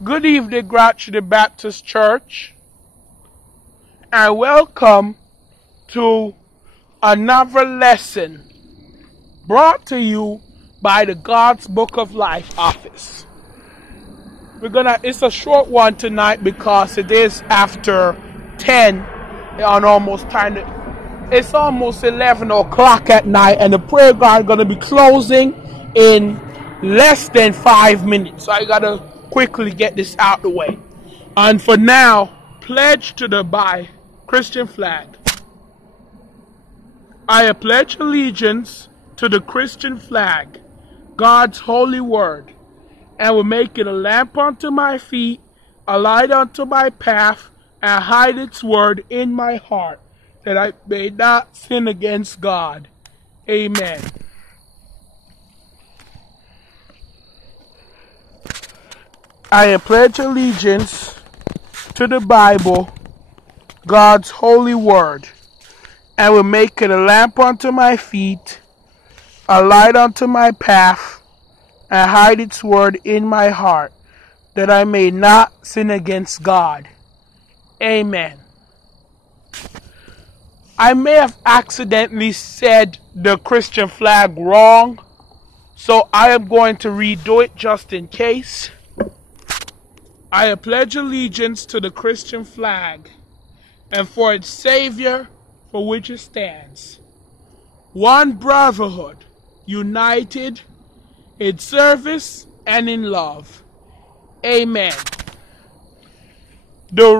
Good evening, Gratry Baptist Church, and welcome to another lesson brought to you by the God's Book of Life office. It's a short one tonight because it is after 10 and it's almost 11 o'clock at night, and the prayer garden going to be closing in less than 5 minutes. So I got to quickly get this out the way. And for now, pledge to the Christian flag. I pledge allegiance to the Christian flag, God's holy word, and will make it a lamp unto my feet, a light unto my path, and hide its word in my heart, that I may not sin against God. Amen. I pledge allegiance to the Bible, God's holy word, and will make it a lamp unto my feet, a light unto my path, and hide its word in my heart, that I may not sin against God. Amen. I may have accidentally said the Christian flag wrong, so I am going to redo it just in case. I pledge allegiance to the Christian flag, and for its Savior, for which it stands, one brotherhood, united in service and in love. Amen. The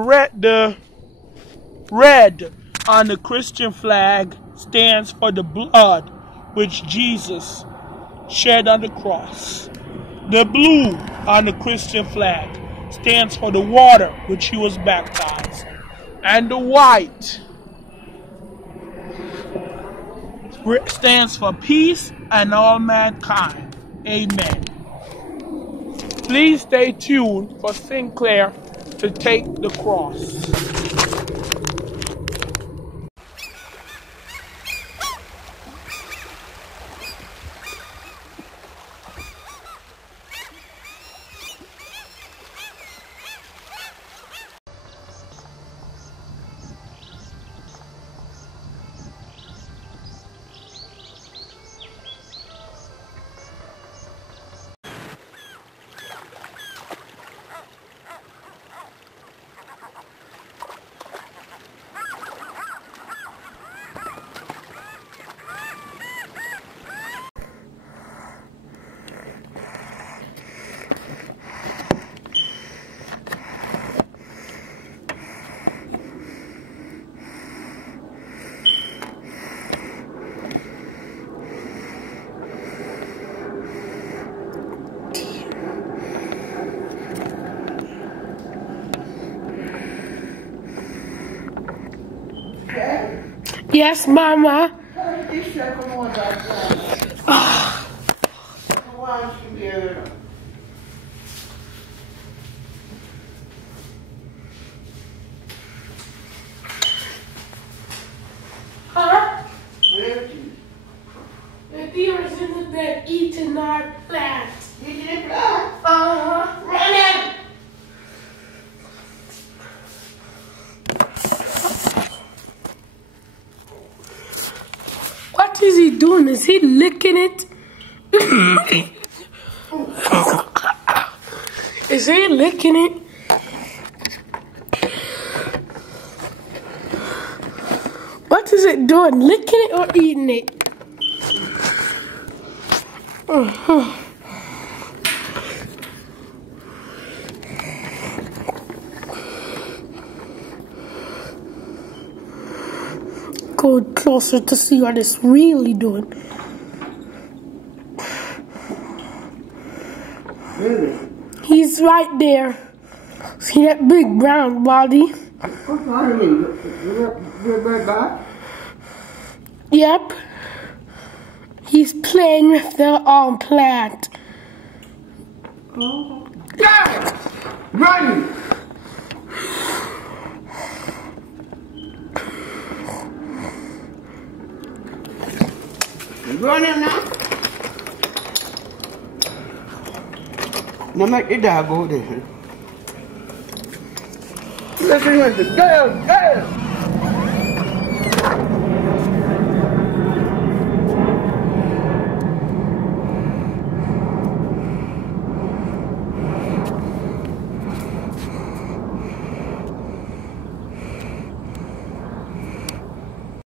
red on the Christian flag stands for the blood which Jesus shed on the cross. The blue on the Christian flag stands for the water which he was baptized. And the white stands for peace and all mankind. Amen. Please stay tuned for Sinclair to take the cross. Yes, Mama. Huh? The deer is in the bed eating our plants. Eating plants? Uh-huh. Running! What is he doing? Is he licking it? Is he licking it? What is it doing? Licking it or eating it? Go closer to see what it's really doing. Really? He's right there. See that big brown body? What's wrong with you? You're right back? Yep. He's playing with the plant. Oh. Yeah! Run! You running now? Now make the dog go there. Listen to go, go.